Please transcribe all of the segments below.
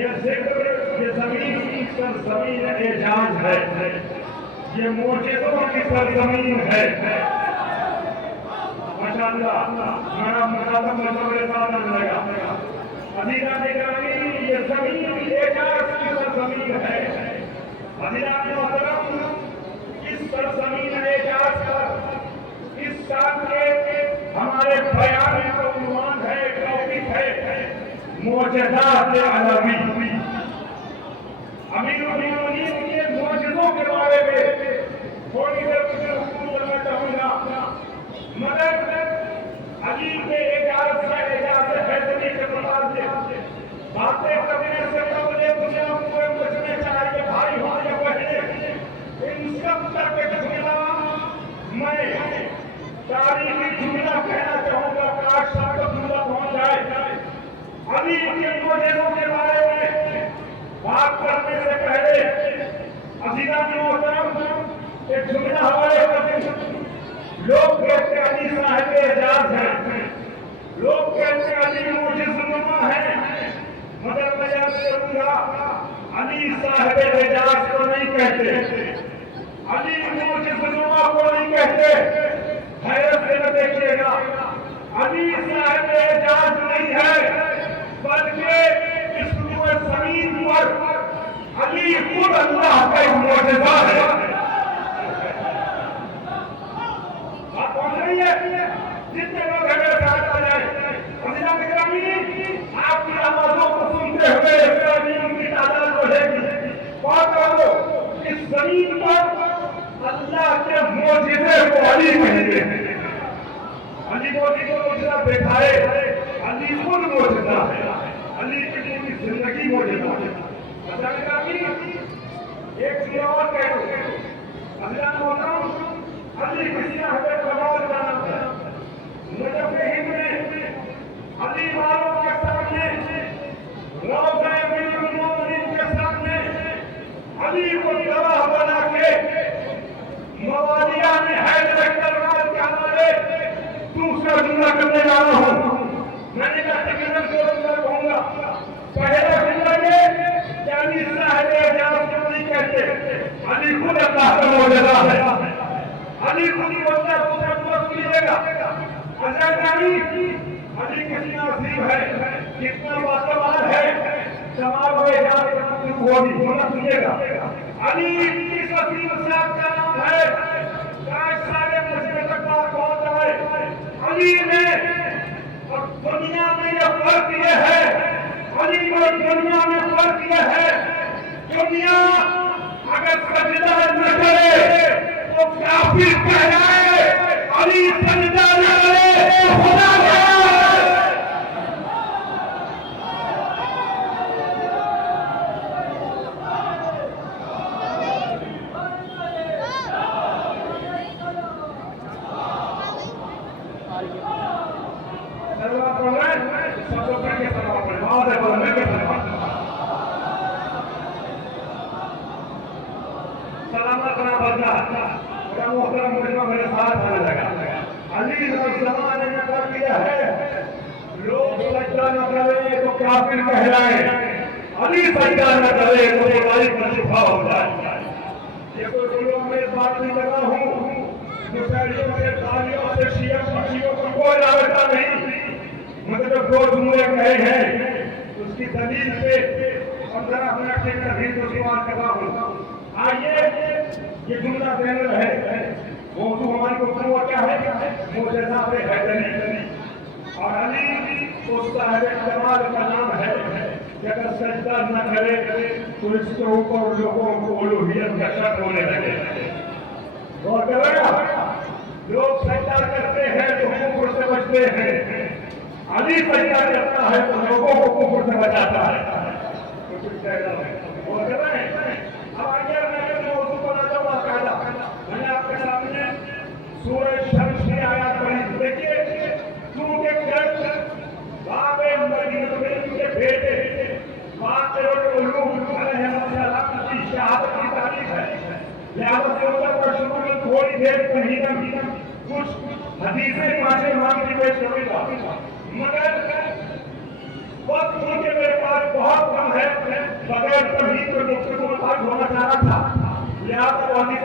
یہ ذکر یہ زمین کی سرزمین اعجاز ہے، یہ معجزوں کی سرزمین ہے۔ ماشاءاللہ میرا مخاطب میرے ساتھ آنے لگا۔ عزیزان گرامی، یہ زمین اعجاز کی سرزمین ہے۔ عزیزان محترم، اس سرزمین اعجاز پر اس سال کے ہمارے بیان کا عنوان ہے، ٹاپک ہے معجزات عالمی۔ امیر المومنین کے معجزوں کے بارے میں تھوڑی دیر گفتگو کرنا چاہوں گا، مگر علی کے اعجاز سے اعجاز حیدری کے متعلق باتیں کرنے سے قبل مجھے آپ کو پوچھنا چاہیے، بھائی ہو یا بہنیں، ان سب تک ایک جملہ میں تاریخی جملہ کہنا چاہوں گا، کاش سب تک جملہ پہنچ جائے۔ علی کے معجزوں کے بارے میں بات کرنے سے پہلے عزیزان محترم ایک جملہ حوالے کرتے ہیں۔ لوگ کہتے ہیں علی صاحب اعجاز ہیں، لوگ کہتے ہیں علی معجز نما ہے، مگر میں یاد کروں گا علی صاحب اعجاز کو نہیں کہتے، علی معجز نما کو نہیں کہتے۔ حیرت سے نہ دیکھیے گا، علی صاحب اعجاز نہیں ہے، بلکہ اس روئے زمین پر علی خود اللہ کا ایک معجزہ ہے۔ بات پہنچ رہی ہے؟ جتنے لوگ ہیں میرے ساتھ آ جائیں۔ عزیزان گرامی، آپ کی آوازوں کو سنتے ہوئے اسرائیلیوں کی تعداد بڑھے گی۔ بات کرو، اس زمین پر اللہ کے معجزے کو علی کہتے ہیں۔ علی معجزہ دکھائے، علی خود معجزہ ہے، علی کی پوری زندگی معجزہ ہے۔ عزیزان گرامی، ایک چیز اور کہہ دو، عزیزان محترم، علی کسی حد کمال کا نام ہے۔ نجف ہند میں علی والوں کے سامنے، روضہ امیر المومنین کے سامنے علی کو گواہ بنا کے موالیہ میں حیدر کرار کے حوالے دوسرا جملہ کرنے جا رہا ہوں۔ میں نے کہا تقریباً 2 جملہ کہوں گا۔ پہلا جملہ یہ کہ علی صاحب اعجاز کو نہیں کہتے، علی خود اللہ کا معجزہ ہے، علی خود معجزہ دوسرا جملہ سنیے گا۔ عزیزان گرامی، علی کتنا عظیم ہے، کتنا باسواد ہے، تمام اعجاز ہوگی، جملہ سنیے گا۔ علی اس عظیم صاحب کا نام ہے، کاش سارے مسئلے تک بات پہنچ جائے۔ علی نے اور دنیا میں یہ فرق یہ ہے، علی اور دنیا میں فرق یہ ہے، دنیا اگر سجدہ نہ کرے تو کافر کہلائے، علی سجدہ نہ کرے تو خدا کہلائے۔ سلامت بنا بدلا میرا محترم مجمع میرے ساتھ آنے لگا۔ علی نے اس زمانے میں کر دیا ہے، لوگ سجدہ نہ کرے تو کافر کہلائے، علی سجدہ نہ کرے تو برائی کا شفا ہو جائے۔ یہ کوئی گلوں میں اس بات نہیں لگا ہوں، مسیحیوں سے دالیوں سے شیعوں کو کوئی رابطہ نہیں، مطلب 2 جملے کہے ہیں، اس کی دلیل پہ 15 منٹ کے تحریر کو سوال کرتا ہوں۔ آئیے یہ جملہ پینل ہے، موضوع ہماری گفتگو کیا ہے؟ معجزات حیدری۔ اور علی اس صاحب کمال کا نام ہے کہ اگر سجدہ نہ کرے تو اس کے اوپر لوگوں کو الوہیت کا شک ہونے لگے۔ غور کرے گا، لوگ سجدہ کرتے ہیں تو کفر سے بچتے ہیں، علی سجدہ کرتا ہے تو لوگوں کو کفر سے بچاتا ہے۔ غور کر رہے ہیں؟ اب آئیے میں موضوع بنا جاؤں باقاعدہ۔ میں نے آپ کے سامنے سورہ شمس کی آیات پڑھی، دیکھیے کیونکہ باب مدینہ میں ان کے بیٹے باقر العلوم علیہ السلام کی شہادت کی تاریخ ہے، لہذا سے اوپر پر شروع میں تھوڑی دیر کہیں کچھ حدیثیں پانچیں مانگ کی پیش کروں گا، مگر وقت ان کے میرے پاس بہت کم ہے۔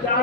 4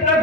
10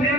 3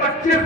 25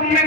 3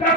10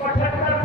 75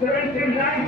79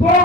2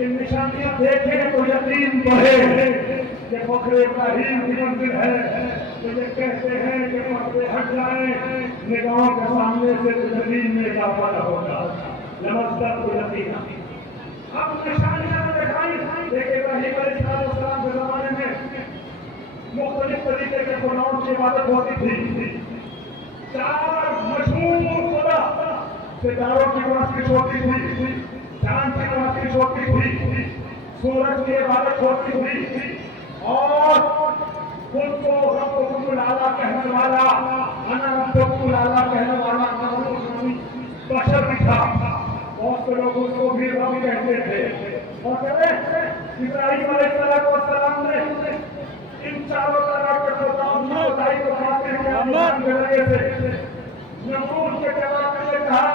یہ نشانیاں دیکھیں تو یقین بڑھے کہ فخر ابراہیم کی منزل ہے. تو یہ کہتے ہیں کہ پردے ہٹ جائیں نگاہوں کے سامنے سے یقین میں اضافہ نہ ہوگا. لمسدت یقین. اب نشانیاں دکھائی. دیکھیں ابراہیم علیہ السلام کے زمانے میں مختلف طریقے کے خداؤں کی عبادت ہوتی تھی. 4 مشہور خدا ستاروں کی پرستش ہوتی تھی, چاند کی پرستش ہوتی تھی, سورج کی عبادت ہوتی تھی, اور خود کو ربکم الاعلیٰ کہنے والا, انا ربکم الاعلیٰ کہنے والا بشر بھی تھا. بہت سے لوگ اس کو بھی رب کہتے تھے. اور ابراہیم علیہ السلام نے ان چاروں طرح کے خداؤں کی خدائی کو خاطر کے ذریعے سے نمرود کے جواب میں نے کہا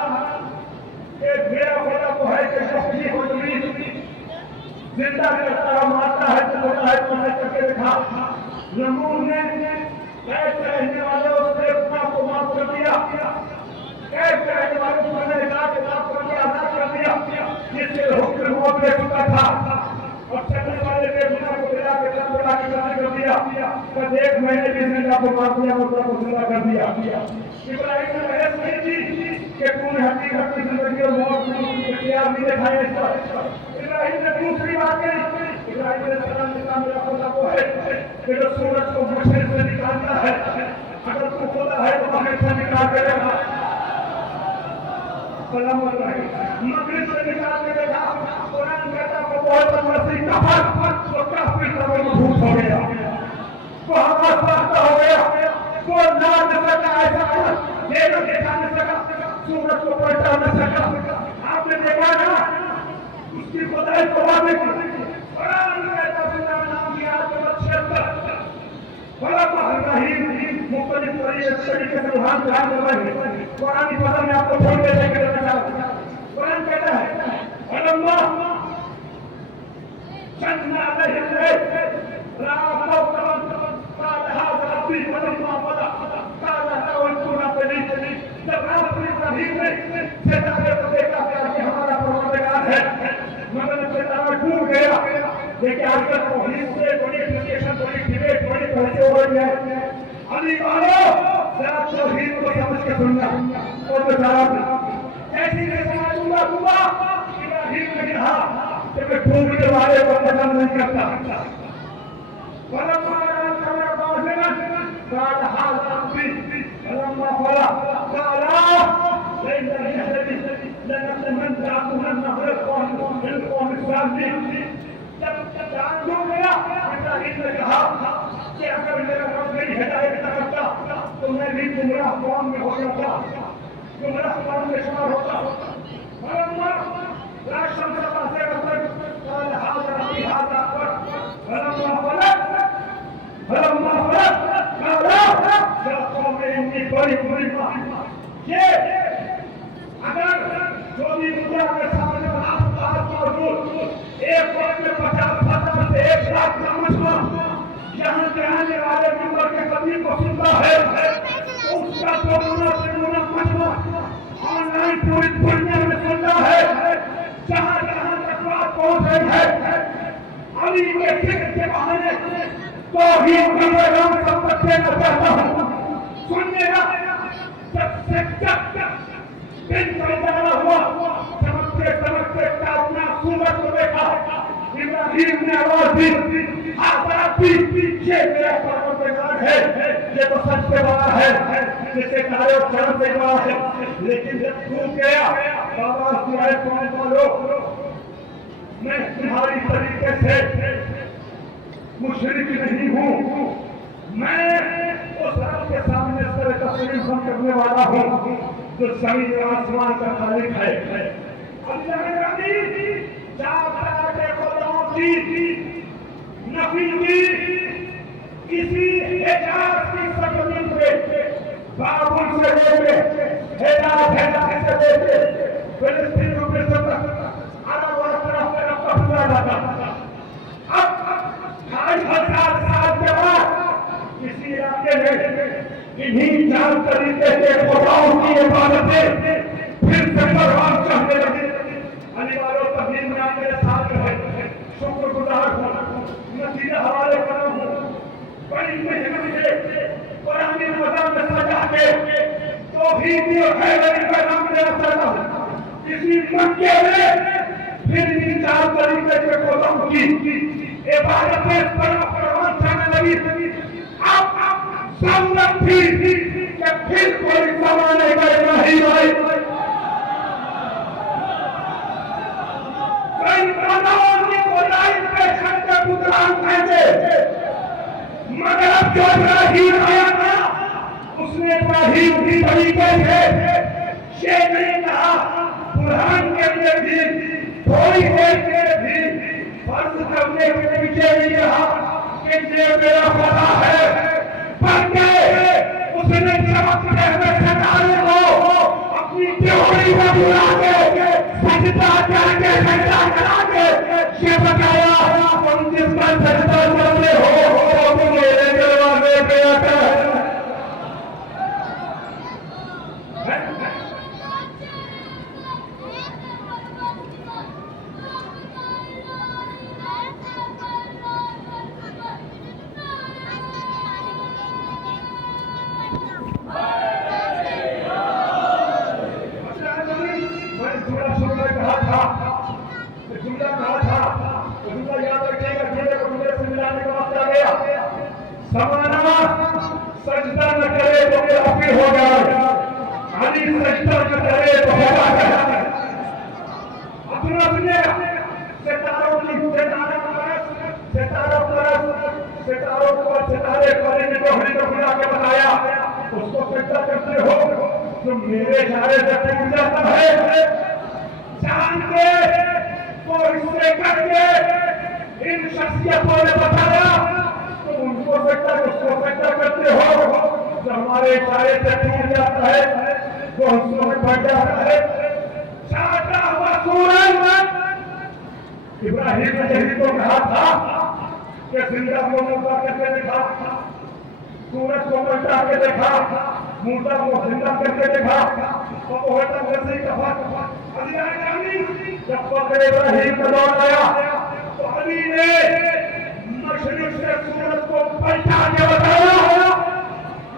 کہ میرا خدا تو ہے کہ شخصی ہو زندہ کرتا ہے, مارتا ہے, تو ہوتا ہے, تو میں کر کے دکھا. نمرود نے قید کے رہنے والے اس نے اپنا کو معاف کر دیا. قید کے رہنے والے اس نے کہا کہ معاف کر دیا, آزاد کر دیا. جس کے حکم موت لے چکا تھا اور چلنے والے بے گناہ کو ملا کے سب بڑا کے قتل کر دیا. بس 1 مہینے بھی زندہ کو مار دیا, مردہ کو زندہ کر دیا. ابراہیم نے بحث نہیں کی کہ تو نے حقیقت کی زندگی اور موت میں اختیار نہیں دکھائے. اس پر ابراہیم نے دوسری بات کہی. ابراہیم علیہ السلام نے کہا میرا خدا وہ ہے کہ جو سورج کو مشرق سے نکالتا ہے. اگر تو خدا ہے تو مغرب سے نکال کے دیکھا. سلام علیکم. مغرب سے نکال کے دیکھا. قرآن کہتا ہے وہ بہت مسیح کفر تو کافی طرح محفوظ ہو گیا, وہ حماس راستہ ہو گیا, وہ نہ سکا ایسا یہ نہ دیکھا نہ سکا, سورج کو پلٹا نہ سکا. آپ نے دیکھا نا اس کی خدائی کو واضح کی. قرآن کہتا ہے نام دیا تو 76 بڑا ابراہیم مختلف طریقے سے روحان جہاں کر رہے ہیں. قرآن کی فضل میں آپ کو چھوڑ کے دیکھ رہا تھا. قرآن کہتا ہے اللہ شننا علیہ اللیل رات موتاً قال هذا ربی فلما فضا قال لو انتنا فلی. جب آپ نے ابراہیم نے ستارے کو دیکھا کہ ہمارا پروردگار ہے, مگر ستارہ ڈوب گیا. لیکن آج کل توحید سے بڑی ایپلیکیشن, بڑی ڈبیٹ, بڑی بحثیں ہو رہی ہے. علی والو ذرا توحید کو سمجھ کے سننا اور بچارا ایسی رسالہ دوں گا. ابراہیم نے کہا کہ میں ڈوبنے والے کو پسند نہیں کرتا. فلما رأى القمر بازغا قال هذا ربي فلما فلا قال لئن لم يهتدي لنتمنى القوم الظالمين. جب چاند ہو گیا ابراہیم نے کہا کہ اگر میرا رب میری ہدایت نہ کرتا تو میں بھی گمراہ قوم میں ہو جاتا, گمراہ قوم میں شمار ہوتا. فلما رأى الشمس بازغة قال هذا ربي هذا أكبر. فلما فلت قال يا قوم إني بريء مما. یہ اگر جو بھی مجھے کے سامنے بات موجود ایک وقت میں 50,000 سے 1 لاکھ کا مجمع یہاں کے آنے والے ممبر کے قدیم کو سنتا ہے, اس کا پورا مجمع آن لائن پوری دنیا میں سنتا ہے. جہاں جہاں تک بات پہنچ رہی ہے علی کے فکر کے بہانے توحید کا پیغام سب تک دینا چاہتا ہوں. سنیے گا جب سے جب دن کا اجالا ہوا چمکتے چمکتے اپنا سورج کو دیکھا. ابراہیم نے آواز دی آزاد بھی یہ میرا پروردگار ہے, یہ تو سچ سے بڑا ہے, جسے تارے اور چاند سے بڑا ہے. لیکن جب ڈوب گیا آواز دیا ہے کون والو میں تمہاری طریقے سے مشرک نہیں ہوں, میں اس رب کے سامنے سر تسلیم کرنے والا ہوں جو زمین و آسمان کا خالق ہے. اللہ ربی 4 طرح کے خداؤں کی نفی کی کسی حجاز کی سرزمین پہ, بابل سے لے کے حجاز سے لے کے فلسطین میں سب عرب اور طرف سے رب پہنچا جاتا. اب 2,500 سال کے بعد کسی علاقے میں انہی 4 طریقے کے خداؤں کی عبادتیں پھر سے پروان چڑھنے لگی. علی والوں تبلیغ میں آپ میرے ساتھ رہے. بی اور خیبر کا نام لینا چاہتا ہوں. اسی مکے میں پھر ان 4 طریقے کے ختم کی عبادتیں پروان چاہنے لگی. اب ضرورت تھی کہ پھر کوئی زمانے کا ابراہیم آئے, کوئی بناؤ کی خدائی پہ چھٹے پتران پھینکے. مگر اب جو ابراہیم آیا تھا اس نے ابراہیم کی طریقے سے یہ نہیں کہا قرآن کے لیے بھی تھوڑی دیر کے لیے بھی فرض کرنے کے پیچھے نہیں کہا کہ یہ میرا خدا ہے, بلکہ اس نے چمکتے ہوئے ستارے کو اپنی تیوری میں بلا کے سجدہ کر کے سجدہ کرا کے یہ بتایا تم جس کا سجدہ کرتے ہو تم میرے دروازے پہ آتا ہے. زمانہ سجدہ نہ کرے تو کافر ہو جائے, علی سجدہ نہ کرے تو ہوگا کیا. اپنا سنیے ستاروں کی ستاروں کو ستارے پڑھنے کو ہری کو بنا کے بتایا اس کو سجدہ کرتے ہو جو میرے اشارے سے ٹوٹ جاتا ہے. چاند کو حصے کر کے ان شخصیتوں نے بتایا ان کو سجدہ اس کو سجدہ کرتے ہو جو ہمارے اشارے سے ٹوٹ جاتا ہے وہ حصوں میں بٹ جاتا ہے. چاہتا ہوا سورج ابراہیم نے یہی تو کہا تھا کہ زندہ کو مردہ کر کے دکھا, سورج کو پلٹا کے دیکھا, مردہ کو زندہ کر کے دیکھا تو وہ ہوتا ویسے ہی کہا. جب وقت ابراہیم کا دور آیا تو علی نے مشرق سے سورج کو پلٹا کے بتایا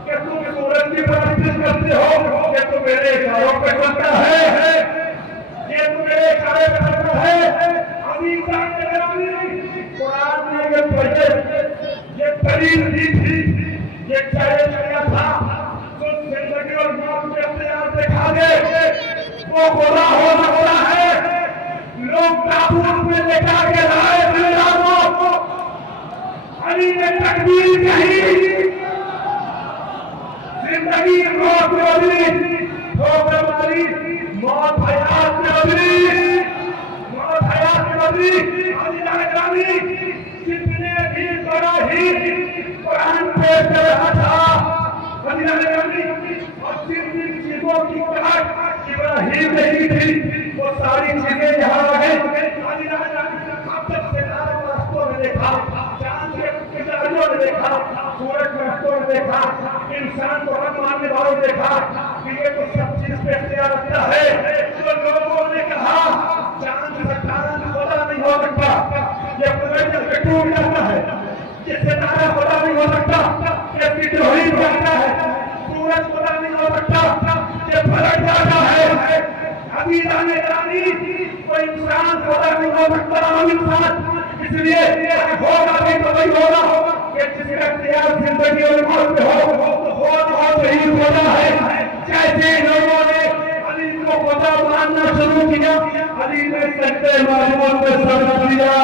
کہ تم سورج کی پرستش کرتے ہو, یہ تو میرے اشاروں پہ چلتا ہے, یہ تو میرے اشارے پہ چلتا ہے. عزیزان گرامی قرآن نے یہ دلیل دی تھی, یہ چاہیے تھا جو زندگی اور موت کے اختیار دکھا دے وہ خدا ہو سکتا ہے. لوگ تابوت میں لٹا کے لائے کو علی نے تکبیر کہی, زندگی موت میں بدلی, ٹھوکر ماری موت حیات میں بدلی, موت حیات میں بدلی. عزیزان گرامی جتنے بھی براہیم قرآن پیش کر رہا تھا عزیزان گرامی اور جن چیزوں کی قرآن ابراہیم نے کی تھی وہ ساری چیزیں یہاں آ گئی. عزیزان گرامی اب تک ستارے پرستوں نے دیکھا, چاند کے پجاریوں نے دیکھا, سورج پرستوں نے دیکھا, انسان کو رنگ مارنے والوں نے دیکھا کہ یہ تو سب چیز پہ اختیار رکھتا ہے. جو لوگوں نے کہا چاند ستارہ خدا نہیں ہو سکتا, یہ پلٹ کے ٹوٹ جاتا ہے, یہ ستارہ خدا نہیں ہو سکتا, یہ کی توہین کرتا ہے, سورج خدا نہیں ہو سکتا, یہ پلٹ جاتا ہے. عزیزان گرامی کوئی انسان خدا نہیں ہو سکتا, عام انسان, اس لیے ہوگا بھی تو وہی ہوگا کہ جس کا اختیار زندگی اور موت میں ہو تو خود وہی خدا ہے. جیسے لوگوں نے علی کو خدا ماننا شروع کیا علی نے سجدے معلومات میں سر رکھ دیا.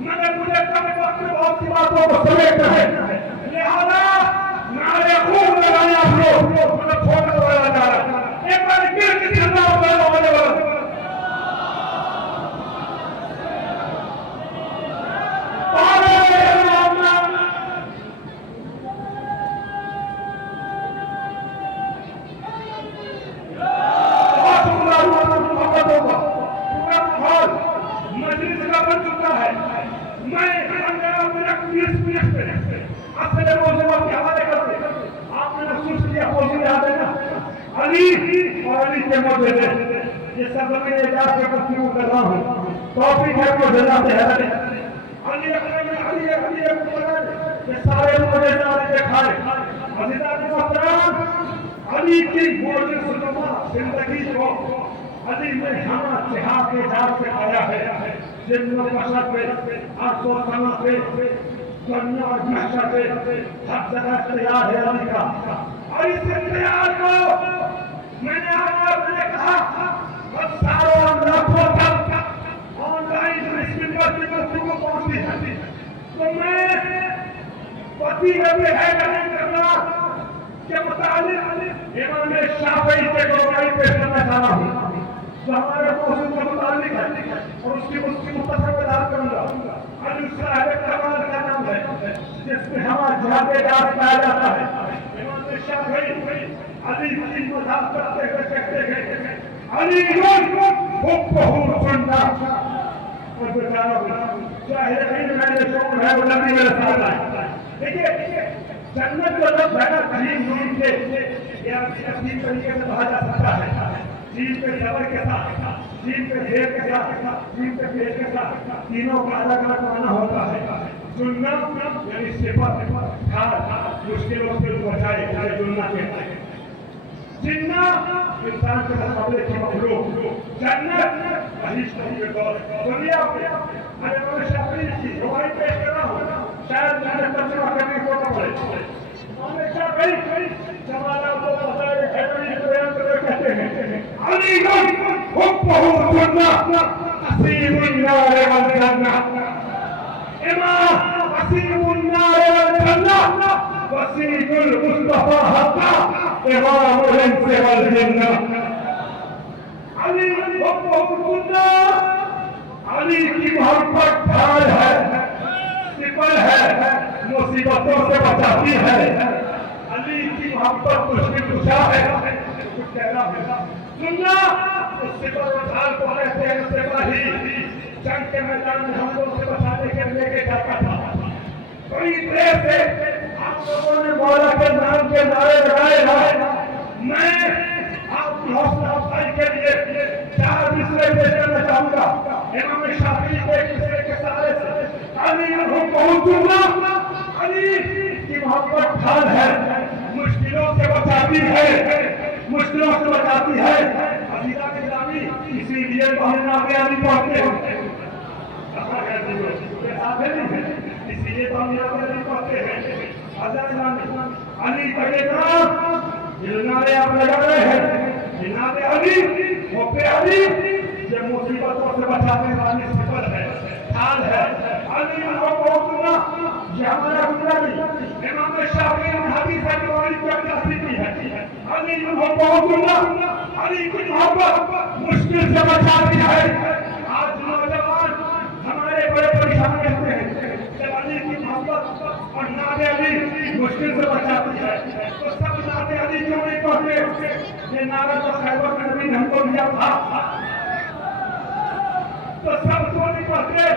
مگر مجھے علی اور علی کے معجزے یہ سب میں اعجاز سے گفتگو کر رہا ہوں توفیق ہے کہ جناب حیدر علی اکرم علی اکبر یہ سارے معجزات دکھائے عزیزان محترم علی کی معجزہ زندگی کو علی نے ہمہ جہاد کے جہاد سے آیا ہے جن میں بشر پہ آسو و سما پہ دنیا اور محشر پہ ہر جگہ تیار ہے علی کا اور اس تیار کو میں نے آپ نے کہا بس ساروں لاکھوں تک آن لائن جو اس ملت کو پہنچتی ہے تو میں پتی ربی ہے نہیں کرنا کہ متعلق امام شافعی کے گواہی پیش کرنا چاہ رہا ہوں جو ہمارے موضوع کے متعلق ہے اور اس کی مختصر وضاحت کروں گا علی صاحب کمال کا نام ہے جس میں ہمارا جہاد دار پایا جاتا ہے امام شافعی علی کی مذاق کرتے ہوئے کہتے ہیں علی حبہ سننا اور بیچارہ ظاہر علم میں نے شعور ہے وہ نبی میرے ساتھ آئے دیکھیے جنت کو لوگ بہنا قریب دین کے یا اپنی طریقے سے کہا جا سکتا ہے جیل پہ جبر کے ساتھ جیل پہ ڈھیر کے ساتھ جیل پہ پیٹ کے ساتھ تینوں کا الگ الگ معنی ہوتا ہے جننا یعنی صفت مشکلوں سے بچائے اسے جننا کہتے ہیں جنہ انسان کے مقابلے کی مخلوق جنت بہشت کے دور دنیا پہ امام شافعی کی گواہی پیش کر رہا ہوں شاید میں نے ترجمہ کرنے کو نہ پڑے امام شافعی جمالہ کو بتائے حیدری بیان کرتے کہتے ہیں علی حبہ سننا اسیر النار والجنہ امام اسیر النار والجنہ وسیع المصطفى حقا امام الانس والجنہ علی حبہ سننا علی کی محبت ڈھال ہے سپر ہے مصیبتوں سے بچاتی ہے علی کی محبت مشکل کشا ہے کچھ کہنا ہے سننا اس سپر و ڈھال کو کہتے ہیں سپاہی جنگ کے میدان میں ہم لوگ سے بچانے کے لے کے جاتا تھا بڑی دیر سے آپ لوگوں نے مولا کے نام کے نعرے لگائے میں آپ کی حوصلہ افزائی کے لیے چار مصرے پیش کرنا چاہوں گا امام شافعی کے ایک مصرے کے سہارے سے علی حبہ سننا علی کی محبت ڈھال ہے مشکلوں سے بچاتی ہے مشکلوں سے بچاتی ہے عزیزان گرامی اسی لیے تو ہم نام علی پڑھتے ہیں اسی لیے تو ہم نام علی پڑھتے ہیں عزیزان علی تکے نام یہ نعرے آپ لگا رہے ہیں یہ نعرے علی وہ پہ علی یہ مصیبتوں سے بچانے والی صفت ہے ڈھال ہے علی حبہ سننا یہ ہمارا گزرا امام شافعی نے حدیث ہے کہ علی کی عکاسی کی ہے علی حبہ سننا علی کی محبت مشکل سے بچاتی ہے آج نوجوان ہمارے بڑے پریشان رہتے ہیں کہ علی کی محبت اور نام علی مشکل سے بچاتی ہے تو سب نام علی کیوں نہیں پڑھتے یہ نعرہ تو خیبر میں نبی نے ہم کو دیا تھا تو سب کو نہیں پڑھتے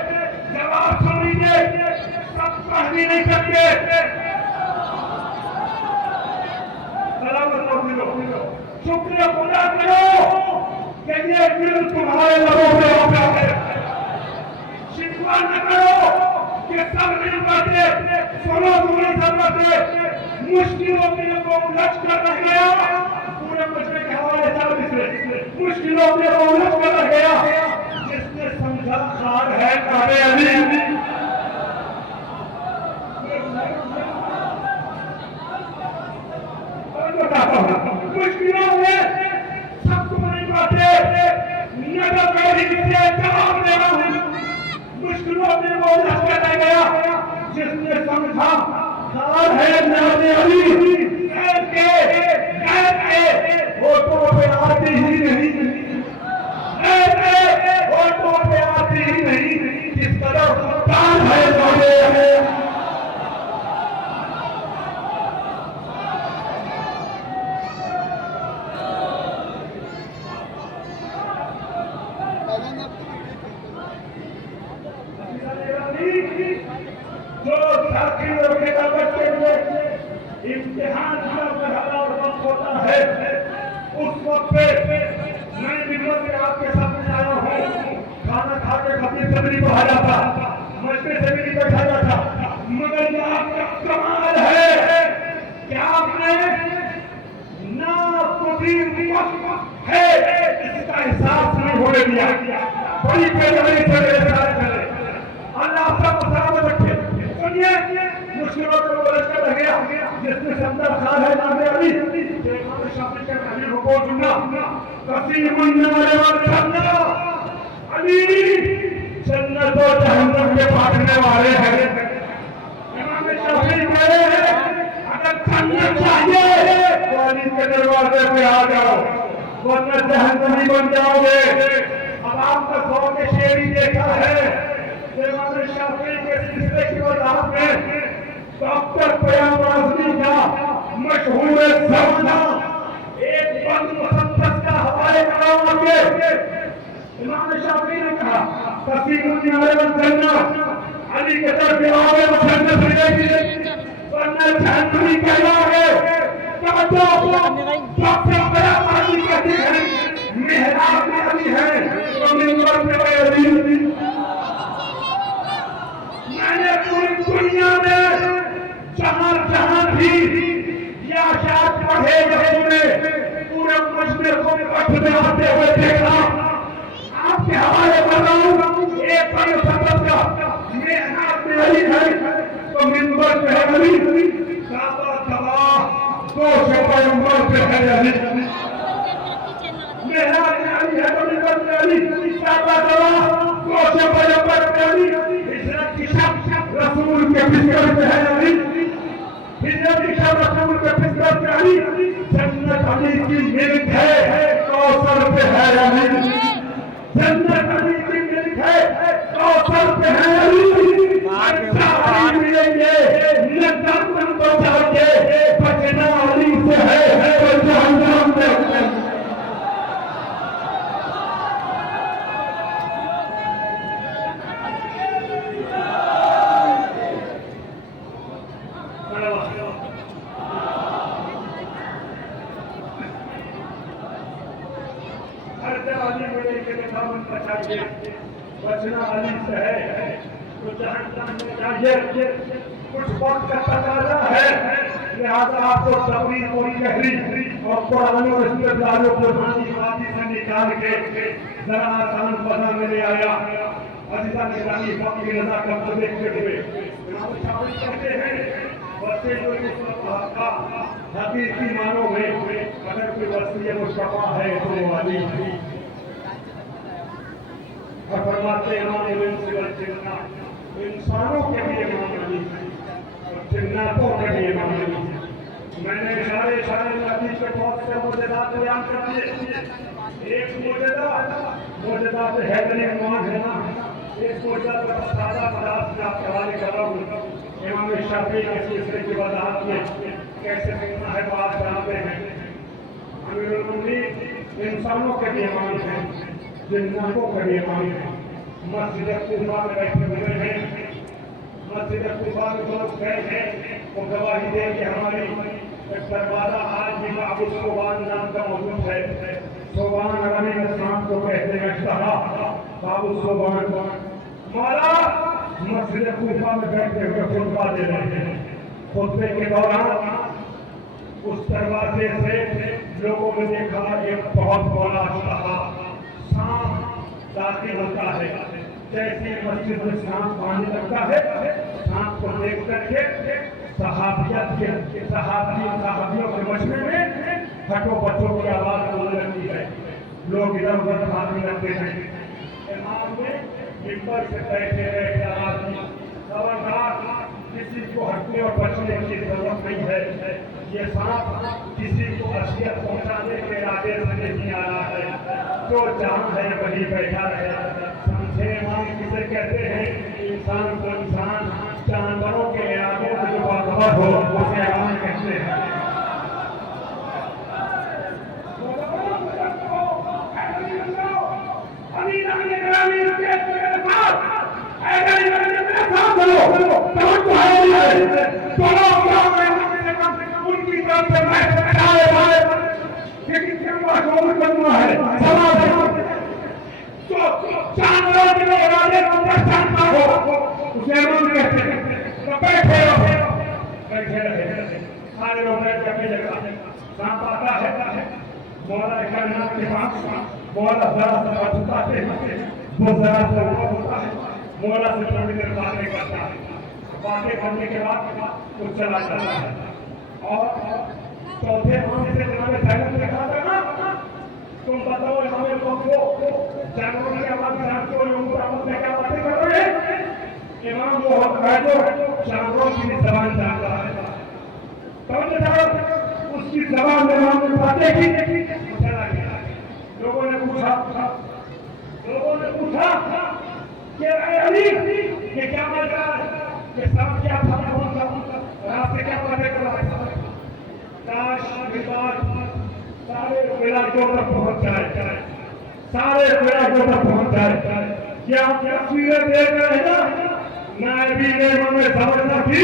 جواب سن لیجیے سب پڑھ بھی نہیں سکتے شکریہ خدا کرو کہ یہ دل تمہارے لبوں پہ ہوتا ہے شکوہ نہ کرو کہ سب مل پاتے سنو تمہیں ضرورت ہے مشکلوں کے کو الجھ کر رہ گیا پورے مشرے کے حوالے چار مصرے مشکلوں کے کو الجھ کر رہ گیا جس نے سمجھا خار ہے نعرے علی مشکلوں میں سب کو نہیں پاتے نظر میری سے جواب دے رہا ہوں مشکلوں میں وہ الجھ کر رہ گیا جس نے سمجھا خار ہے نعرے علی ووٹوں پہ آتی ہی نہیں ووٹوں پہ آتی ہی نہیں جس طرح سلطان ہے نعرے جو ساتھی اور کتابت کے لیے امتحان کا مرحلہ اور وقت ہوتا ہے اس وقت پہ میں نعمت میں آپ کے سامنے آیا ہوں. کھانا کھا کے خطیب سے بھی نہیں پڑھایا تھا, مجمع سے بھی نہیں بیٹھایا تھا, مگر یہ آپ کا کمال ہے کہ آپ نے نہ قدیم وقت ہے اس کا احساس نہیں ہونے دیا. بڑی پیروی سے احساس کرے. اللہ سب سلامت رکھے. سنیے مشکلوں کو بلند کر گیا جس میں سندر خان ہے نام علی امام شافعی کا علی رکوع جملہ قسیم النار والجنہ. علی جنت و جہنم کے بانٹنے والے ہیں. امام شافعی کہہ رہے ہیں اگر جنت چاہیے تو علی کے دروازے پہ آ جاؤ ورنہ جہنمی بن جاؤ گے. اب آپ کا ذوق شعری دیکھا ہے. امام شافعی کے سلسلے کی وضاحت میں ڈاکٹر پیام اعظمی کا مشہور زمانہ ایک بند مسدس کا حوالے کرا کے امام شافعی نے کہا قسیم النار والجنہ علی کے طرف آگے وہ جنت ملے گی ورنہ جہنمی کہلاؤ گے. ڈاکٹر پیام اعظمی کہتے ہیں محراب میں علی ہے تو منبر پہ علی. میں نے پوری دنیا میں جہاں بھی یہ اشعار پڑھے گئے پورے مجمع کو اٹھتے آتے ہوئے دیکھا. آپ کے حوالے کر رہا ہوں ایک بڑے سبب کا محراب میں علی ہے تو منبر پہ علی. کعبہ تباہ دو پیغمبر پہ ہے علی. محراب میں علی ہے تو منبر پہ علی. کعبہ تباہ دو پیغمبر پہ علی. ہجرت کی شب رسول کے فکر پہ ہے علی. ہجرت کی شب رسول کے فکر پہ علی. جنت علی کی ملک ہے کوثر پہ ہے علی. جنت علی کی ملک ہے کوثر پہ ہے علی. علی ملیں گے نہ دامن بچا کے بچنا علی سے ہے تو جہنم میں. بچنا علی سے ہے تو جہنم میں جائیے. کچھ وقت کا تقاضا ہے لہذا آپ کو تقریر پوری گہری اور قرآن و استدلالوں کو ذہنی وادی سے نکال کے ذرا آسان فضا میں لے آیا. عزیزان گرامی وقت کی رضا کا دیکھتے ہوئے امام شافعی کہتے ہیں بچے جو اس وقت کا حقیقی معنوں میں اگر کوئی وصی مصطفیٰ ہے تو وہ علی. اور فرماتے امام الانس والجنہ انسانوں کے بھی امام علی اور جناتوں کے بھی امام علی. میں نے اشارے حدیث کے بہت سے معجزات بیان کر دیے. ایک معجزات حیدر نعمان ہے نا, ایک معجزہ کا سادہ مدارس میں آپ کے حوالے کر رہا ہوں. امام شافعی کے سلسلے کی وضاحت میں کیسے دیکھنا ہے بات جانتے ہیں. امیر المومنین انسانوں کے بھی امام ہیں جناتوں کے بھی امام ہیں. مسجد قباء میں بیٹھے ہوئے ہیں. مسجد قباء میں لوگ گئے ہیں وہ گواہی دے کہ ہماری ایک دروازہ آج بھی ابو صوبان نام کا موجود ہے. صوبان عربی میں شام کو کہتے ہیں اشتہا ابو صوبان. مولا مسجد قباء میں بیٹھے ہوئے خطبہ دے رہے ہیں. خطبے کے دوران اس دروازے سے لوگوں نے دیکھا ایک بہت بڑا اشتہا سانپ داخل ہوتا ہے. جیسے مسجد میں سانپ آنے لگتا ہے سانپ کو دیکھ کر کے صحابیوں کے مجمع میں ہٹو بچوں کی آواز ہونے لگتی ہے. لوگ ادھر ادھر بھاگنے لگتے ہیں. امام نے منبر سے بیٹھے آدمی خبردار کسی کو ہٹنے اور بچنے کی ضرورت نہیں ہے. یہ سانپ کسی کو اذیت پہنچانے کے ارادے سے نہیں آ رہا ہے. جو جہاں ہے وہی بیٹھا رہے. سمجھے امام کسے کہتے ہیں؟ انسان کو انسان جانوروں کے ارادے سے جو باخبر ہو اسے امام کہتے ہیں. لیکن کلمہ کون کلمہ ہے سوال تو جانوروں کے ارادے کو پہچانتا ہو اسے امام کہتے ہیں تو بیٹھے رہے سارے لوگ بیٹھ کے اپنی جگہ سانپ آتا ہے مولا کائنات کے پاس مولا ذرا سا بات اٹھاتے ہیں وہ ذرا سا ہوتا ہے مولا سے تھوڑی دیر باتیں کرتا ہے باتیں کرنے کے بعد وہ چلا جاتا ہے اور چوتھے امام سے جناب سیدنا نے کہا تھا نا تم بتاؤ امام کو جانوروں کے آواز جان کو لوگوں آپس میں کیا باتیں کر رہے ہیں امام وہ ہوتا ہے جو جانوروں کی زبان جانتا ہے اس کی زبان میں امام نے باتیں کی چلا گیا لوگوں نے پوچھا کہ اے علی یہ کیا مزہ ہے یہ سب کیا تھا رات سے کیا باتیں کر رہا تھا کاش سارے علاقوں تک پہنچ جائے سارے علاقوں تک پہنچ جائے کیا تصویریں دیکھ رہے ہیں نا نائبی نے ہمیں سمجھنا تھی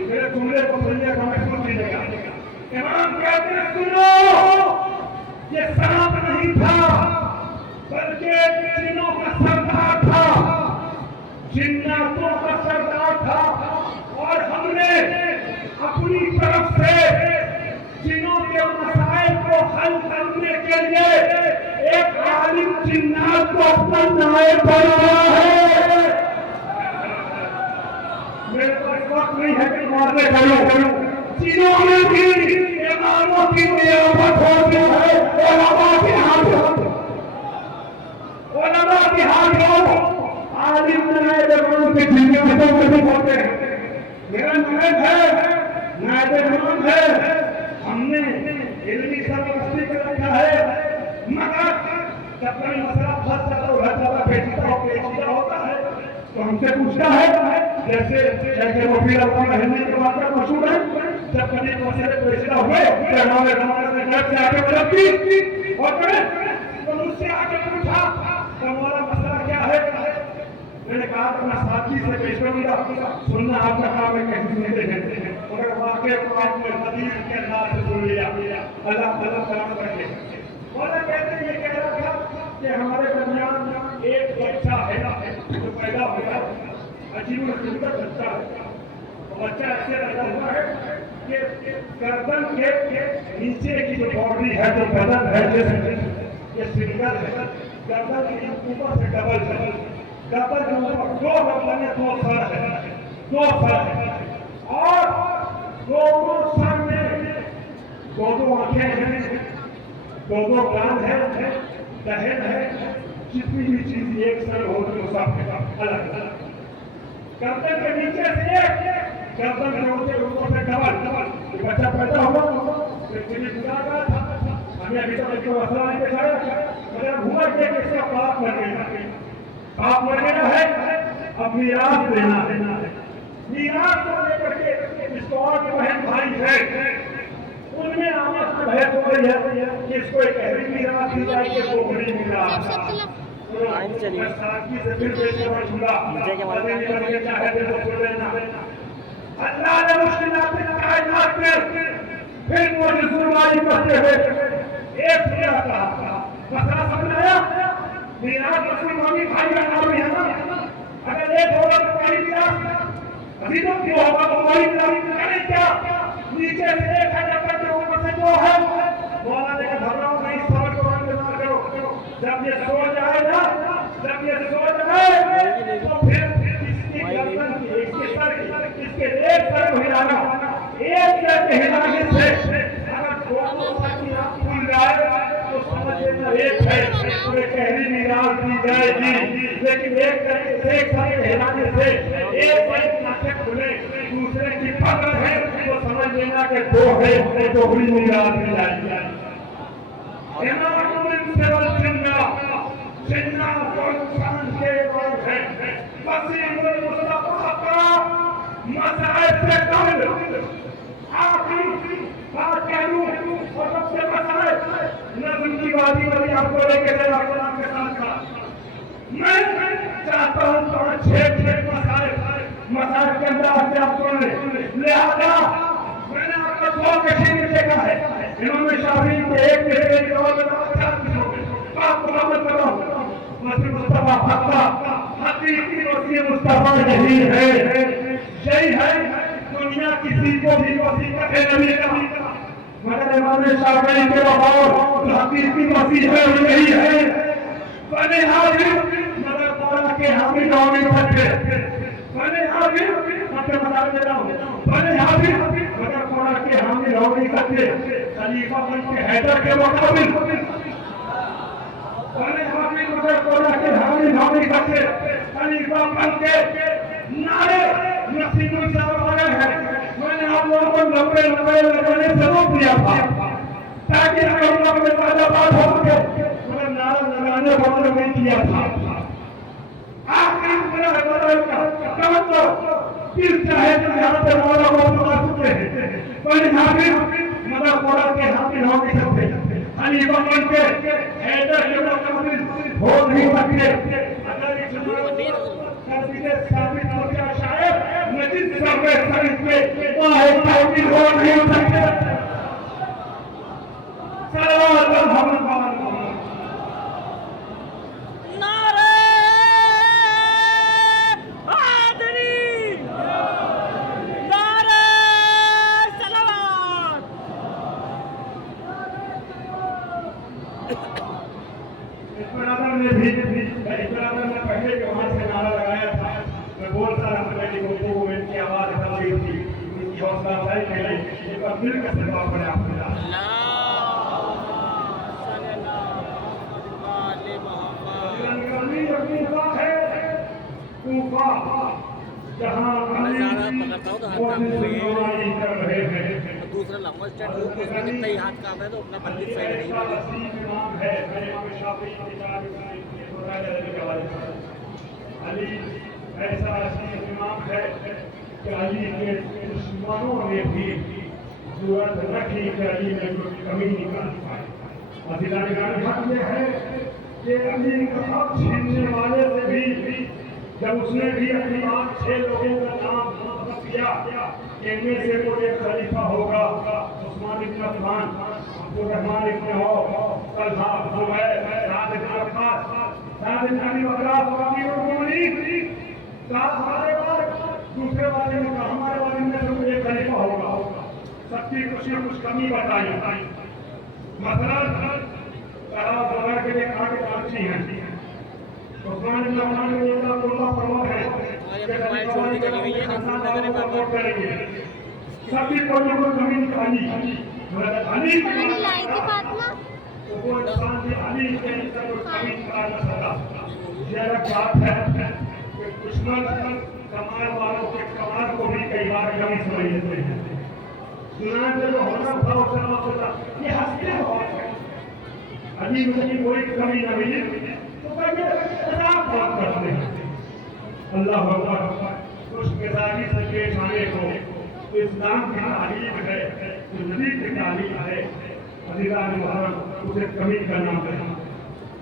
میرے جملے کو سننے کا محسوس دیجیے گا امام کہتے ہیں سنو یہ سانپ نہیں تھا بلکہ جنوں کا سردار تھا جناتوں کا سردار تھا اور ہم نے اپنی طرف سے جنوں کے مسائل کو حل کرنے کے لیے ایک عالم جنات کو اپنا نائب بنایا ہے میرے پاس وقت نہیں ہے کہ مارنے کروں جنہوں نے بھی اماموں کی قیامت ہوتی ہے علماء کے ہاتھ عالم نائب امام کے جناتوں کے بھی ہوتے ہیں میرا نائب ہے ہم نے علمی سرپرستی کر رکھا ہے مگر جب کوئی مسئلہ پھنس جاتا ہے ہر جگہ پیچیدہ ہوتا ہے تو ہم سے پوچھتا ہے جیسے مفید القوم رہنے کے واقعہ مشہور ہے جب کبھی مسئلے پیچیدہ ہوئے تو ہمارے زمانے سے جب سے آگے مدد کی اور تو مجھ سے آگے پوچھا کہ ہمارا مسئلہ کیا ہے میں نے کہا کہ میں ساتھی سے پیش کروں گا سننا آپ کا کام ہے کیسے سنتے ہیں مگر واقعہ کو آپ نے حدیث کے انداز سے سن لیا اللہ سلامت رکھے مولا کہتے ہیں یہ کہہ رہا تھا کہ ہمارے درمیان ایک بچہ ہے جو پیدا ہوا عجیب قسم کا بچہ ہے بچہ ایسے پیدا ہوا ہے کہ گردن کے نیچے کی جو باڈی ہے جو بدن ہے جیسے یہ سنگل ہے گردن کے اوپر سے ڈبل ہے گردن کے اوپر دو گردن ہے دو سر ہے اور دونوں سر میں دو آنکھیں ہیں دو کان ہیں دہن ہے جتنی بھی چیز ایک سر ہوتی ہے سب الگ گردن کے نیچے سے ایک گردن کے اوپر سے ڈبل بچہ پیدا ہوا گزار تھا ہمیں ابھی تک ایک مسئلہ نہیں بچایا مگر ہوا کہ اس کا باپ مر گیا ہے اب میراث دینا ہے میراث کو لے کر کے اس کو اور کے بہن بھائی ہے ان میں آپس میں بحث ہو رہی ہے کہ اس کو ایک اہلی میراث دی جائے کہ وہ بڑی میراث میں ساتھی سے پھر پیش کرنا چاہوں گا چاہے تو سن لینا اللہ نے مشکلات کائنات میں پھر مجھے سنوائی کرتے ہوئے ایک کیا کہا مسئلہ سمجھ آیا میراث مسلمانی بھائی کا نام ہے نا اگر ایک ہوگا تو ہماری میراث ابھی تو کیوں ہوگا تو ہماری میراث کریں کیا نیچے سے ایک ہے جب کے اوپر سے دو ہے مولا نے کہا گھبراؤ نہیں سمجھ کو انتظار کرو جب یہ سو جائے نا جب یہ سو جائے تو پھر اس کی گردن کی اس کے سر کی اس کے ایک سر کو ہلانا ایک سر کے ہلانے سے اگر دونوں سر کی آنکھ کھل جائے تو سمجھ لینا ایک ہے تمہیں پہلی میراث دی جائے گی لیکن ایک سر کے ہلانے سے ایک آنکھیں کھلے دوسرے کی پکڑ ہے تو سمجھ لینا کہ دو ہے تو بڑی میراث دی جائے گی امام سے والجنہ جنہ کو انسان کے بعد ہے وسیم المصطفیٰ کا مسائل سے قبل آخری بات کہوں اور سب سے مسائل نظم کی وادی والی آپ کو لے کے چلا کلام کے ساتھ کا میں چاہتا ہوں 5-6 مسائل کے اندر سے آپ سن لیں لہذا میں نے آپ کو 2 کشی نیچے کا کیا ہے؟ امام شافعی کے ایک بیٹے کے دور میں آپ کو محمد کرو مسیح مصطفیٰ حقیقی مسیح مصطفیٰ یہی ہے، یہی ہے، دنیا کسی کو بھی مسیح کہے نبی کا، مگر امام شافعی کے بغیر حقیقی مسیح ہے وہ یہی ہے، بنے حاضر مگر مولا کے حامی نامی پھٹے، بنے حاضر مگر مدار دے رہا ہوں، بنے حاضر مگر مولا کے حامی نامی پھٹے، خلیفہ بن کے حیدر کے مقابل بنے حاضر مگر مولا کے حامی نامی پھٹے، خلیفہ بن کے نعرے نصیب صاحب آ رہے ہیں۔ میں نے آپ لوگوں کو نبے لگانے سے روک دیا تھا تاکہ ہم لوگ میں زیادہ بات ہو سکے، مگر نعرہ لگانے والوں نے کیا تھا۔ آخری میرا بدل کا کمتو پھر چاہے تو یہاں پہ مولا کو بتا سکتے ہیں، بنے حاضر مگر مولا کے حامی نامی پھٹے، خلیفہ بن کے حیدر کے مقابل ہو نہیں سکتے۔ اگر اس ثابت ہو گیا شاید نجد سب سرس میں واحد تعبیر ہو نہیں سکتے۔ صلوات محمد محمد نعرہ حیدری، نعرہ صلوات۔ اس برادر نے پہلے جو وہاں سے نعرہ لگایا تھا، میں بولتا رہا میری گفتگو میں ان کی آواز اتنا رہی تھی، ان کی حوصلہ افزائی کے لیے ایک بار مل کر سلوا پڑے آپ نے جہاں دوسرا لمبا اسٹینڈ اس میں کتنا ہی ہاتھ کام ہے تو اپنا بندی صحیح نہیں علی ایسا امام ہے کہ علی کے دشمنوں نے بھی ضرورت رکھی کہ علی میں کوئی کمی نکال پائے۔ عزیزان گرامی حق یہ ہے کہ علی کا حق چھیننے والے سے بھی جب اس نے بھی اپنی بات 6 لوگوں کا نام منتخب کیا کہ ان میں سے کوئی ایک خلیفہ ہوگا، عثمان بن عفان، عبدالرحمن بن عوف، طلحہ، زبیر، سعد بن وقاص، سعد بن ابی وقاص اور امیر المؤمنین، کہا ہمارے پاس دوسرے والے نے کہا ہمارے والے میں سے کوئی ایک خلیفہ ہوگا، سب کی کچھ نہ کچھ کمی بتائی، مثلا کہا زبیر کے لیے کہا کہ کانچی ہیں، عثمان بن عفان نے اللہ کو اللہ فرما ہے کہ خلیفہ والی کا خاندان کو سپورٹ کریں گے، سب کی کوئی نہ کوئی کمی نکالی، علی لائی تھی فاطمہ وہ انسان سے علی کے اندر کوئی کمی نکال نہ سکا۔ یہ الگ بات ہے کہ دشمن کمال والوں کے کمال کو بھی کئی بار کمی سمجھ لیتے ہیں، چنانچہ جو ہونا تھا اس طرح ہوتا یہ ہنستے بہت ہے، علی میں کوئی کمی نہ ملی تو کہیں خراب بات کرتے ہیں۔ اللہ اکبر، خوش مزاجی سے پیش آنے کو اسلام کی تعلیم ہے، جو نبی کی تعلیم ہے، عزیزان محترم اسے کمی کا نام ہے۔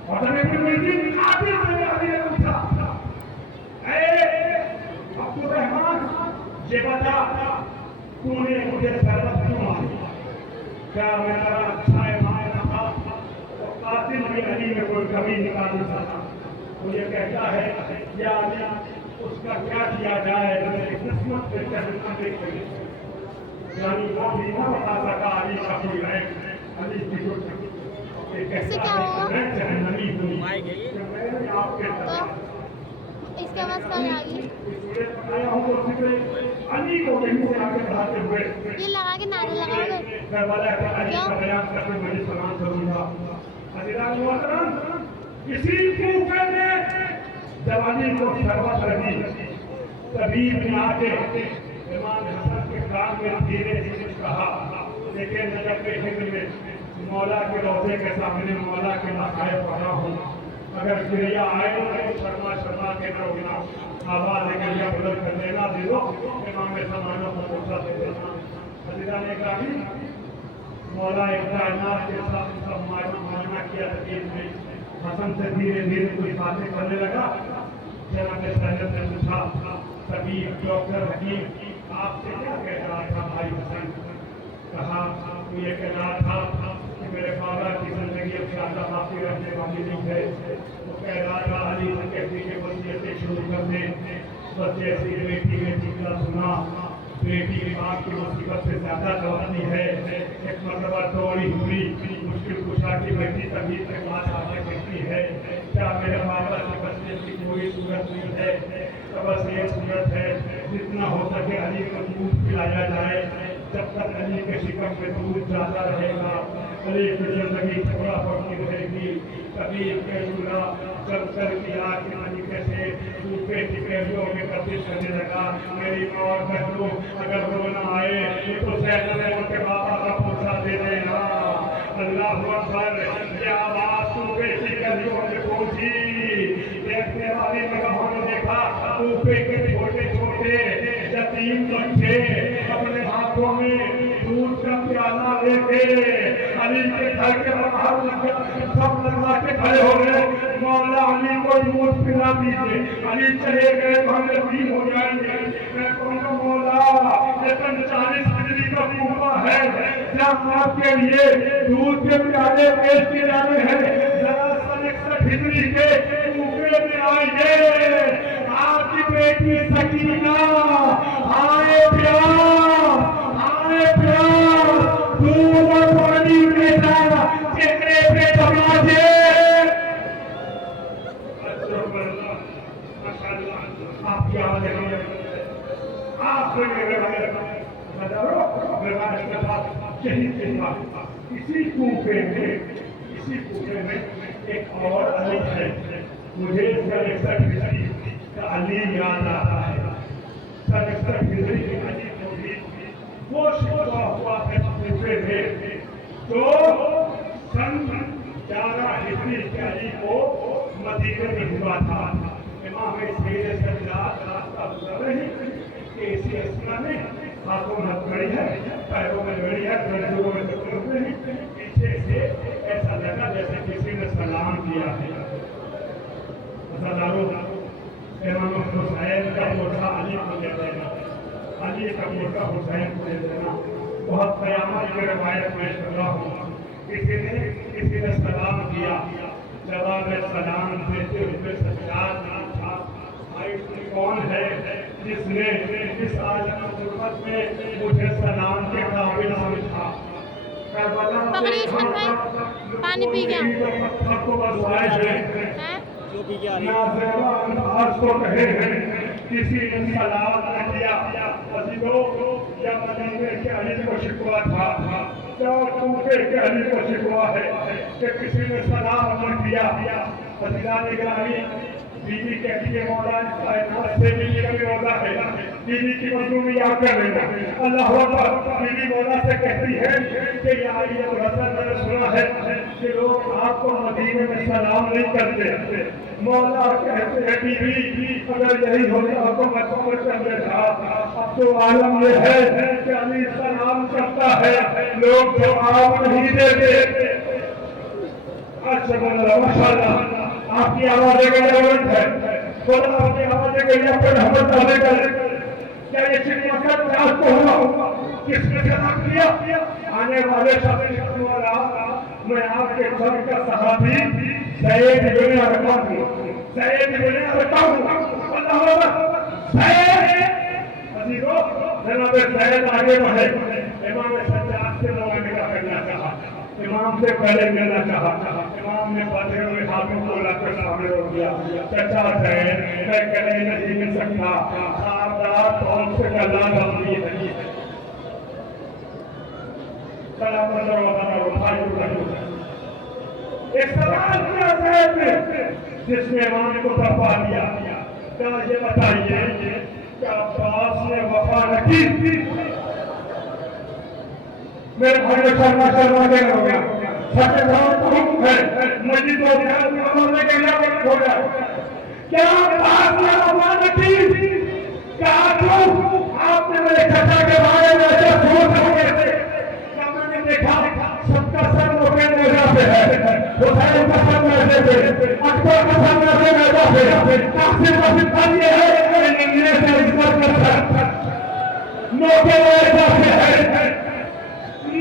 اور جب ابن ملکین قاتل سے علی نے پوچھا اے عبدالرحمن یہ بتا تو نے مجھے سربت کیوں ماری، کیا میرا اچھا ایمان تھا؟ قاتل بھی علی میں کوئی کمی نکال نہ سکتا، وہ یہ کہتا ہے یا علی اس کا کیا کیا جائے میری قسمت پہ چہرنا دیکھ کر، یعنی وہ بھی نہ بتا سکا علی کا کوئی عیب، علی کی کوئی یہ کہتا ہے کہ میں جہنمی ہوں کہ میں نے آپ کے طرح اس کے بعد کل آ گئی آیا ہوں تو ذکر علی کو کہیں سے آگے بڑھاتے ہوئے یہ لگا کے نعرے لگاؤ گے کربلا کے علی کا بیان کرتے ہوئے سلام کروں گا۔ عزیزان محترم، اسی کوفے میں جب علی کو شربت رہی طبیب نے آ کے امام حسن کے کان میں دھیرے سے کہا، لیکن نجف ہند میں مولا کے روضے کے سامنے مولا کے نقائے پڑھا ہوں، اگر گریا آئے تو شرما شرما کے نہ ہونا، آواز گریا بلند کر دینا، دے دو امام زمانہ کو پوچھا دے دینا۔ عزیزان گرامی، مولا کائنات کے ساتھ سب معائنہ کیا تقریب میں حسن سے دھیرے دھیرے کوئی باتیں کرنے لگا۔ جناب سید نے پوچھا طبیب ڈاکٹر حکیم آپ سے کیا کہہ رہا تھا بھائی حسن؟ کہا یہ کہنا تھا کہ میرے بابا کی زندگی اب زیادہ باقی رہنے والی نہیں ہے. وہ کہہ رہا تھا علی سے کہتی کہ وصیتیں شروع کر دیں. بس جیسی بیٹی نے جملہ سنا, بیٹی ماں کی مصیبت سے زیادہ دوانی ہے. ایک مرتبہ توڑی ہوئی مشکل کشا کی بیٹی تبھی سے بات آگے کہتی ہے, کیا میرے بابا سے بچنے کی کوئی صورت نہیں ہے؟ تو بس یہ صورت ہے جتنا ہو سکے علی کو دودھ پلایا جائے. جب تک علی کے شکم میں دودھ زیادہ رہے گا علی کی زندگی تھوڑا پڑتی رہے گی. کبھی کیسورا جب سر کی آگ کے طریقے سے ٹوٹے ٹکڑوں میں تبدیل کرنے لگا. میری ماں اور بہنوں اگر رونا آئے تو زینب ان کے بابا کا پوچھا دے دینا. اللہ اکبر, یہ آواز ٹوٹے ٹکڑوں میں پہنچی. دیکھنے والی نگاہوں نے دیکھا اوپے کے چھوٹے چھوٹے یتیم بچے اپنے ہاتھوں میں دودھ کا پیالہ لے کے علی کے گھر کے باہر سب لگا کے کھڑے ہو گئے. مولا علی کو دودھ پلا دیجیے. علی چلے گئے تو ہم یتیم ہو جائیں گے. میں کہوں مولا یہ 45 ہجری کا کنواں ہے جہاں آپ کے لیے دودھ کے پیالے پیش کیے جانے ہیں. ذرا 61 ہجری کے کنویں میں آئیے. آپ کی بیٹی سکینہ آئے پیار, آئے پیار, دودھ اور پانی کے ساتھ چہرے پہ تماچے. آپ کی آواز اسی کوفے میں ایک اور علی ہے. مجھے 61 ہجری کا علی یاد آتا ہے. 61 ہجری کے علی کو بھی وہ شکوا ہوا ہے کوفے میں تو سن 11 ہجری کے علی کو مدینے میں ہوا تھا. امام سید سجاد راستہ گزر رہے ہیں کہ اسی اسنا میں ہاتھوں میں گھڑی ہے, پیروں میں گھڑی ہے, گردوں میں گھڑی ہے. پیچھے سے ایسا لگا جیسے کسی نے سلام کیا ہے. امام حسین کا موٹا علی کو دے دینا, علی کا موٹا حسین کو دے دینا. بہت قیامت کی روایت میں کر رہا ہوں. کسی نے سلام کیا, جواب سلام دیتے ہوئے سجاد نام تھا. کون ہے جس نے اس عالم غربت میں مجھے سلام کے قابل سمجھا؟ پانی پی گیا کو بسائے ہیں جو بھی کیا کو کہے ہیں کسی نے سلام نہ کیا. عزیزو یا مدینے کے علی کو شکوا تھا یا کوفے کے علی کو شکوا ہے کہ کسی نے سلام نہ کیا. عزیزان گرامی, بیوی کہتی ہے مولا کائنات سے بیوی کا بھی روزہ ہے, بیوی کی مظلومی یاد کر لینا. اللہ اکبر. بیوی مولا سے کہتی ہے کہ یا علی الحسن, میں نے سنا ہے کہ لوگ آپ کو مدینے میں سلام نہیں کرتے. مولا کہتے ہیں بیوی اگر یہی ہوتا تو میں صبر کر لیتا. اب تو عالم یہ ہے کہ علی سلام کرتا ہے, لوگ جواب نہیں دیتے. اچھا ماشاء اللہ, آپ کی آوازیں کا ضرورت ہے. خدا آپ کی آوازیں کے لیے اپنے رحمت دعوے کریں. کیا یہ صرف مقصد چاہت کو ہوا کس نے جمع کیا؟ آنے والے شخص والا میں آپ کے گھر کا صحابی سید بن ارقم ہوں. سید بن ارقم اللہ اکبر. سید عزیزو جناب سید آگے بڑھے. امام سجاد سے معاملہ کرنا چاہا, امام سے پہلے ملنا چاہا. امام نے باتیں ہوئے ہاتھوں کو لا کر سامنے روک دیا. چچا سید میں گلے نہیں مل سکتا, خاردار طور سے گلا ضروری نہیں ہے. سلام ایک سوال کیا سید نے جس نے امام کو ترپا دیا. کیا یہ بتائیے کہ عباس نے وفا نہ کی؟ میرے بھائی شرما کے ہو گیا. سچ بہت حکم ہے مسجد و جہاد میں عمل کے لیے ہو گیا. کیا عباس نے وفا نہ کی؟ کہا کیوں؟ آپ نے میرے چچا کے بارے میں ایسا سوچ رہے تھے. کیا میں نے دیکھا سب کا سر موقع نیزہ پہ ہے, حسین کا سر نیزے پہ, اکبر کا سر نیزہ پہ, قاسم کا سر یہ ہے کہ ننگے سے عزت کا سر موقع نیزہ پہ ہے.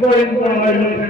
وإنا إليه